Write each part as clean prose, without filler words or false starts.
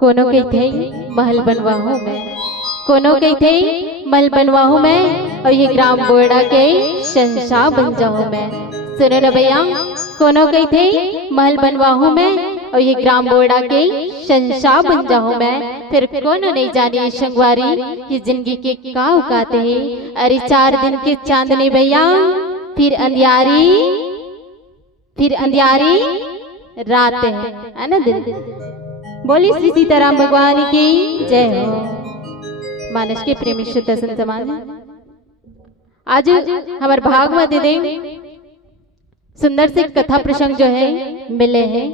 कोनो कही थे महल बनवाहू मैं, कोनो कही थे महल बनवाहू मैं, और ये ग्राम बोर्डा के शहंशाह बन जाऊं मैं। सुनो न भैया, कोनो कही थे महल बनवाहू मैं, और ये ग्राम बोर्डा के शहंशाह बन जाऊं मैं। फिर कोनो नहीं जानी संगवारी कि जिंदगी के का उकाते हैं। अरे 4 दिन के चांदनी भैया, फिर अंधियारी रात है ना दिन। बोली श्री सीताराम भगवान की जय हो। मानस के प्रेमी शुद्ध संत समाज, आज हमारे भागवत दे सुंदर से कथा प्रसंग जो है मिले हैं,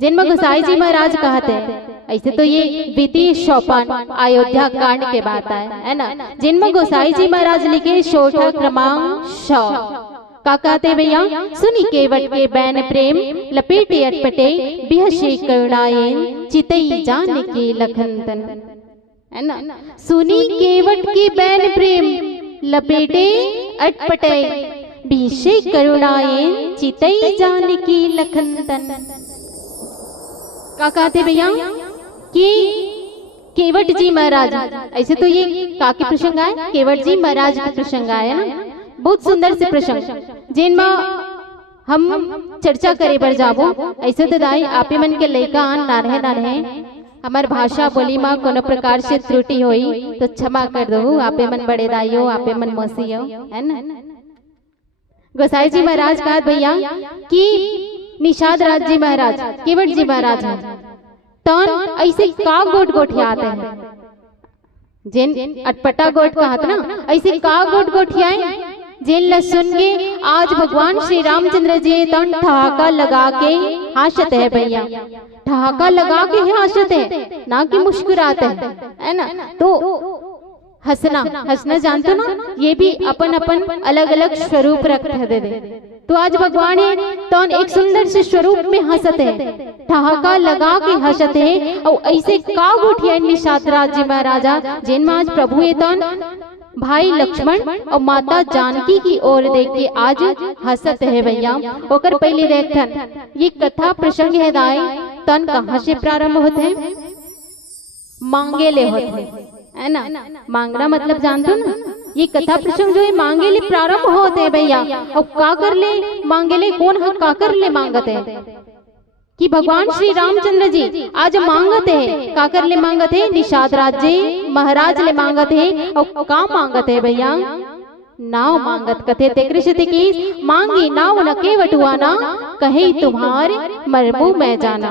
जिनमें गोसाई जी महाराज कहते हैं। ऐसे तो ये द्वितीय सोपान अयोध्या कांड के बात है ना, जिनमें गोसाई जी महाराज लिखे सोठा क्रमांक 100 का कहते भैया। सुनी केवट के बैन प्रेम लपेटे अटपटे, बिहसे करुणायन चितई जान के लखनतन, है ना। सुनी केवट की बैन प्रेम लपेटे अटपटे, बिहसे करुणायन चितई जान की लखनतन। का कहते भैया कि केवट जी महाराज, ऐसे तो ये काके प्रसंग आए, केवट जी महाराज के प्रसंग आए ना, बहुत सुंदर से प्रसंग, जिनमें हम चर्चा करे बर जाबो। ऐसे तो दाई आपे मन के लइका नारहे हमार भाषा बोली माँ कोनो प्रकार से त्रुटि होई तो क्षमा कर दो। आपे मन बड़े दाई हो, आपे मन मौसी हो, है ना। गोसाई जी महाराज कहा भैया कि निषाद राज जी महाराज केवट जी महाराज हैं, तो ऐसे का गोट गोठियाते हैं, जिन अटपटा गोट कहत ना, ऐसे का गोट गोठियाए जिन ल सुन के आज भगवान श्री रामचंद्र जी तो ठहाका लगा के हंसते हैं भैया। ठहाका लगा के हंसते हैं, ना कि मुस्कुराते हैं, है ना। तो हंसना जानते ना, ये भी अपन अपन अलग अलग स्वरूप रखते दे। तो आज भगवान है तो एक सुंदर से स्वरूप में हंसते हैं, ठहाका लगा के हंसते हैं। और ऐसे का गोठिया निषाद राज जी महाराजा, जिनमें आज प्रभु है तो भाई लक्ष्मण और माता जानकी की ओर देख के आज हंसत है भैया। ओकर पहले देखन ये कथा प्रसंग है दाई, तन कहाँ से प्रारंभ होते हैं? मांगे ले होते हैं, है ना। मांगना मतलब जानते हो ना, ये कथा प्रसंग जो है मांगे ले प्रारंभ होते हैं भैया। और का कर ले मांगे ले, कौन है का कर ले मांगते हैं कि भगवान श्री रामचंद्र जी आज मांगते हैं। का कर ले मांगते हैं? निषाद राज जी महाराज ले मांगते हैं। और का मांगते हैं भैया? नाव मांगत कथे तेकृषति की, मांगी नाव न केवटुआना, कहे तुम्हारे मरमु में जाना।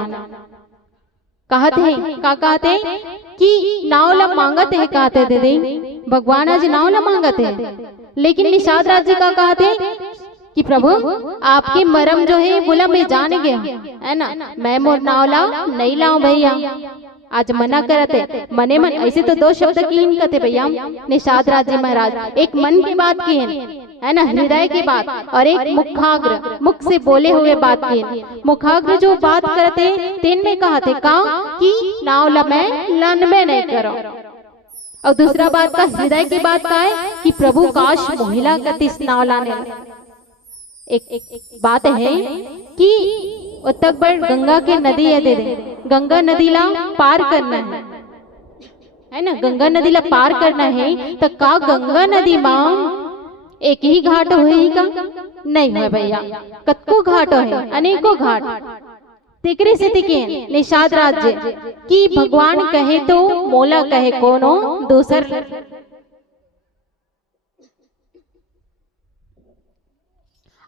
कहते हैं का कहते हैं कि नाव ला मांगते हैं, कहते दे भगवान आज नाव ला मांगते हैं। लेकिन निषाद राज जी का कहते हैं कि प्रभु आपके मरम जो है बोला मैं जान गया, है ना, मैं मोर नाव ला नहीं लाऊं भैया। आज मना करते मने मन, ऐसे तो 2 शब्द की इन कहते भैया निषाद राज जी महाराज। एक मन की बात की है ना, हृदय की बात, और एक मुखाग्र मुख से बोले हुए बात की। मुखाग्र जो बात करते तीन में कहते का कि नाव ला मैं लनबे नहीं करो। और दूसरा बात का हृदय की बात का है कि प्रभु काश महिला गति नाव लाने। एक बात है कि उत्तर बड़ गंगा के नदी है दे, गंगा नदी ला पार करना है ना, गंगा नदी ला पार करना है। तो का गंगा नदी मां एक ही घाट होई का? नहीं है भैया, कतको घाट है, अनेकों घाट। तिकरे से तिके निषाद राज्य कि भगवान कहे तो मोला कहे कोनो दूसर।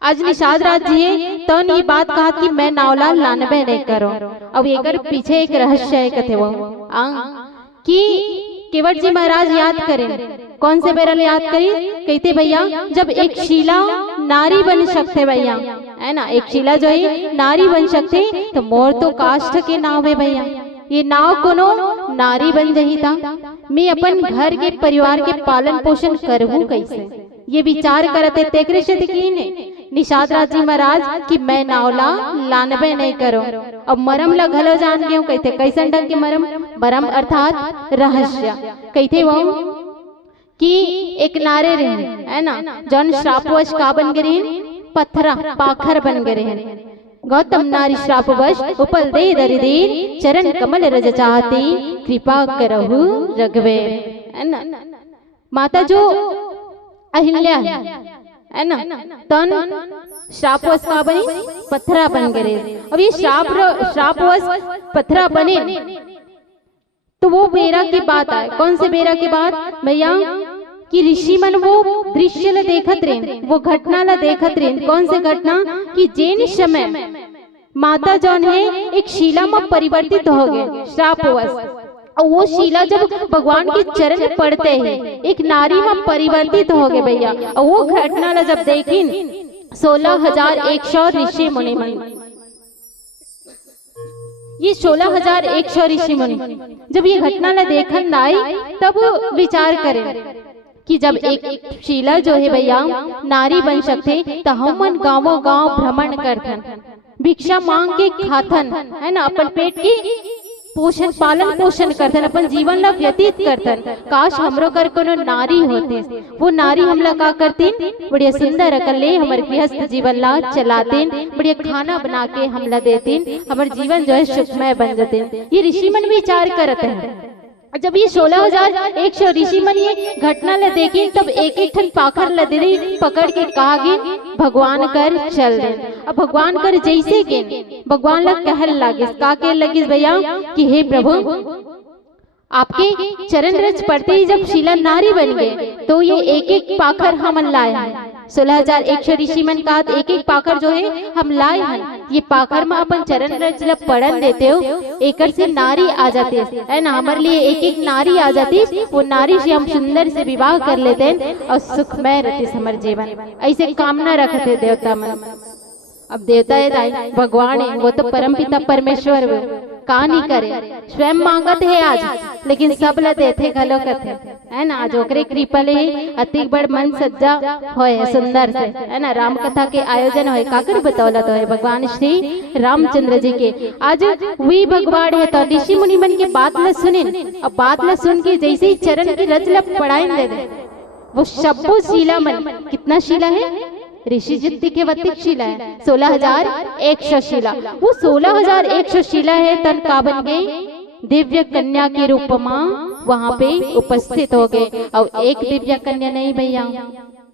आज निषाद राज जी तो ये बात कहा कि मैं नावला लानबे नहीं करो। अब एक पीछे एक रहस्य है कथे वो कि केवट जी महाराज याद करें, कौन से बेरल याद करी? कहते भैया जब एक शीला नारी बन सकते भैया, है ना, एक शीला जो है नारी बन सकते तो मोर तो काष्ठ के नाव है भैया। ये नाव कोनो नारी बन जही था, मैं अपन घर के परिवार के पालन पोषण करहूं कैसे? ये विचार करते तेकरे से निषाद राज जी महाराज कि मैं नावला लानबे नहीं करो। अब मरम ला घलो जान गए, कहते कैसन ढंग के मरम? मरम अर्थात रहस्य। कहते वो कि एक नारे रहे, है ना, जौन श्रापवश का बन गए, पत्थरा पाखर बन गए हैं। गौतम नारी श्रापवश उपल दे दरिदेर चरण कमल रज चाहती कृपा करहु रघुवीर। है ना, माता जो अहिल्या है ना, तन श्रापवश का बनी पत्थरा बन गए। अब ये श्रापवश पत्थरा बने तो वो बेरा की बात आए। कौन से बेरा की बात भैया? कि ऋषि मन वो दृश्य ला देखत रहे, वो घटना ला देखत रहे। कौन से घटना? कि जैन समय माता जौन है एक शिला में परिवर्तित हो गए श्रापवश, और वो शिला जब भगवान के चरण पड़ते हैं एक नारी में परिवर्तित हो गए भैया। और वो घटना ला जब देखी 16,100 ऋषि मुनि मन, ये 16,100 ऋषि मुनि जब ये घटना ला देखन आई तब विचार करें कि जब एक शिला जो है भैया नारी बन सकते तो हम मन गाँवों गाँव भ्रमण करथन, भिक्षा मांग के खाथन, है ना, अपन पेट की पोषण पालन पोषण करथन, अपन जीवन ला व्यतीत करथन। काश हमरो कर कोनो नारी होते, वो नारी हमला का करतीन, बढ़िया सुंदर अकले हमर गृहस्थ जीवन ला चलातेन, बढ़िया खाना बना के हमला देतीन, हमर जीवन जो है सुखमय बन जाते। ये ऋषि मन विचार करते हैं। जब ये 16,100 ऋषि मन ये घटना ले देखी तब एक एक ठन पाखर ल दे पकड़ के कहा गे भगवान कर चल दे। अब भगवान कर जैसे के भगवान ला कहल लागे, का के लगिस भैया कि हे प्रभु आपके चरण रज पड़ते ही जब शिला नारी बन गए तो ये एक एक पाखर हमन लाए हैं। 16,100 ऋषि मन का एक एक पाखर जो है हम लाए हैं। ये पाखर में अपन चरण रज ला पड़न देते हो, एक से नारी आ जाती है ना, हमारे लिए एक एक नारी आ जाती, वो नारी से हम सुंदर से विवाह कर लेते हैं और सुखमय रहते हमारे जीवन। ऐसे कामना रखते देवता मन। अब देवता है भगवान है, वो तो परम पिता परमेश्वर का नहीं करे, स्वयं मांगत है आज, लेकिन सब ला देते घलो कथे, है ना। आज ओकरे कृपा ले अति बड़ मन सज्जा होए सुंदर से, है ना। राम कथा के आयोजन होए, काकर बतौलत होए भगवान श्री रामचंद्र जी के। आज वही भगवान है तो ऋषि मुनि मन के बात ला सुनिन, अब बात ला सुन के जैसे ही चरण की रज ला पढ़ाइन दे वो शब्बो शिला मन, कितना शिला है ऋषि जित्ती के वतिक शिला है 16,100 शिला। वो 16,100 शिला है तन का बन गए दिव्य कन्या के रूप में वहां पे उपस्थित हो गए। और एक दिव्य कन्या नहीं भैया,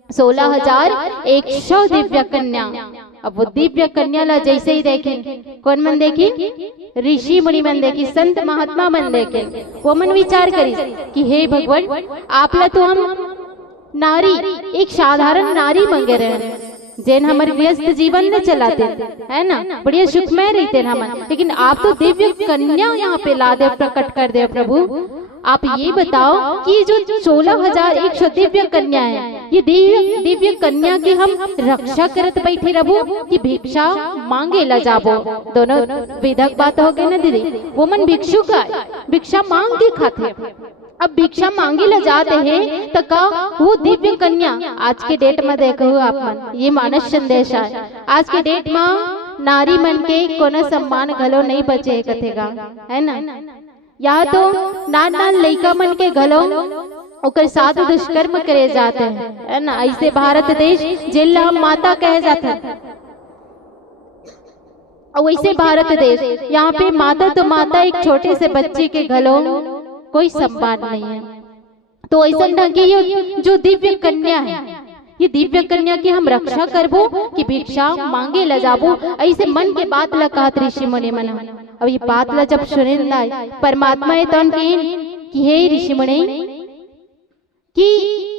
16,100 दिव्य कन्या। अब वो दिव्य कन्या ला जैसे ही देखे, कौन मन देखी? ऋषि मुनि मन देखी, संत महात्मा मन देखे। वो मन विचार करी कि हे भगवान आप ला तो हम नारी एक साधारण नारी मांगे रहे, जैन हमारे व्यस्त जीवन न चलाते, है ना, बढ़िया सुखमय रहते हम, लेकिन आप तो दिव्य कन्या यहाँ पे ला दे, प्रकट कर दे प्रभु। आप ये बताओ कि जो 16,100 दिव्य कन्या है, ये दिव्य कन्या की हम रक्षा करत बैठे प्रभु कि भिक्षा मांगे ला जाबो? दोनों विधक बात हो गई ना दीदी। वो मन भिक्षु का भिक्षा मांग के खाते, अब भिक्षा मांगी ला जाते हैं तो का वो दिव्य कन्या आज के डेट में देखो आप मन, ये मानस संदेश है। आज के डेट में नारी मन के कोनो सम्मान घलो नहीं बचे कथेगा, है ना। यहाँ तो नान नान लइका मन के घलो ओकर साथ दुष्कर्म करे जाते हैं, है ना। ऐसे भारत देश जिला हम माता कहे जाते हैं, और वैसे भारत देश यहाँ पे माता तो माता, एक छोटे से बच्चे के घलो कोई सम्मान नहीं है। तो ऐसा ढंग की ये जो दिव्य कन्या है, ये दिव्य कन्या की हम रक्षा करबो कि भिक्षा मांगे ला जाबो? ऐसे मन के बात ला कहत ऋषि मुनि मन। अब ये बात ला जब सुनिंदा परमात्मा है तो कि हे ऋषि मुनि कि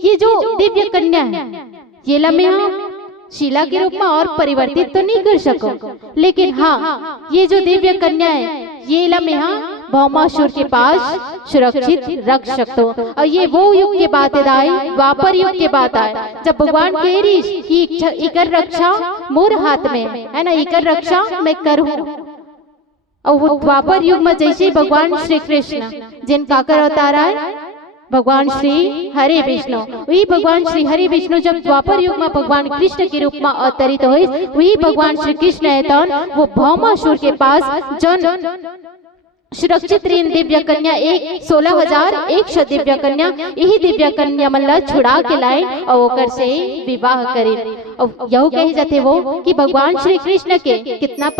ये जो दिव्य कन्या है ये ला में हम शिला के रूप में और परिवर्तित तो नहीं कर सको, लेकिन हाँ ये जो दिव्य कन्या है ये ला में हाँ भौमासुर के पास सुरक्षित रख सकते हो। और ये वो युग के बात है, द्वापर युग के बात है, जब भगवान कह रही कि इकर रक्षा मोर हाथ में है ना, इकर रक्षा मैं करूं। और वो द्वापर युग में जैसे भगवान श्री कृष्ण जिन काकर अवतारा है भगवान श्री हरे विष्णु, वही भगवान श्री हरे विष्णु जब द्वापर युग में भगवान कृष्ण के रूप में अवतरित हुए, वही भगवान श्री कृष्ण है तो वो भौमासुर के पास जन सुरक्षित रीन दिव्य कन्या 16,001 दिव्य कन्या यही दिव्य कन्या मतलब छुड़ा के लाए और ओकर से विवाह करे। और यह कहे जाते वो कि भगवान श्री कृष्ण के कितना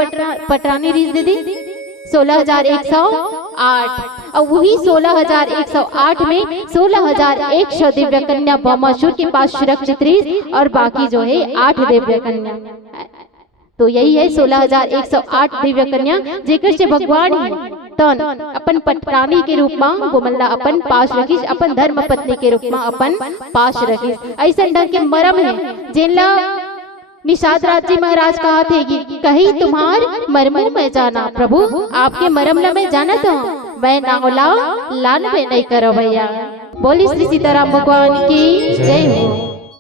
पटरानी रीस दीदी 16,108 और वही 16,108 में 16,100 दिव्य कन्या भौमासुर के पास सुरक्षित रीस और बाकी जो है 8 दिव्य कन्या। तो यही है 16,108 दिव्य कन्या जेकर से भगवान ही तन अपन पटरानी के रूप में वो मल्ला अपन पास रखिस, अपन धर्म पत्नी के रूप में अपन पास रखिस। ऐसा ढंग के मरम है जेला निषाद राज जी महाराज कहा थे कि कहीं तुम्हार मरमू में जाना प्रभु आपके मरम ल में जाना तो मैं नांगला लान में नहीं करो भैया। बोली श्री सीताराम भगवान की जय हो।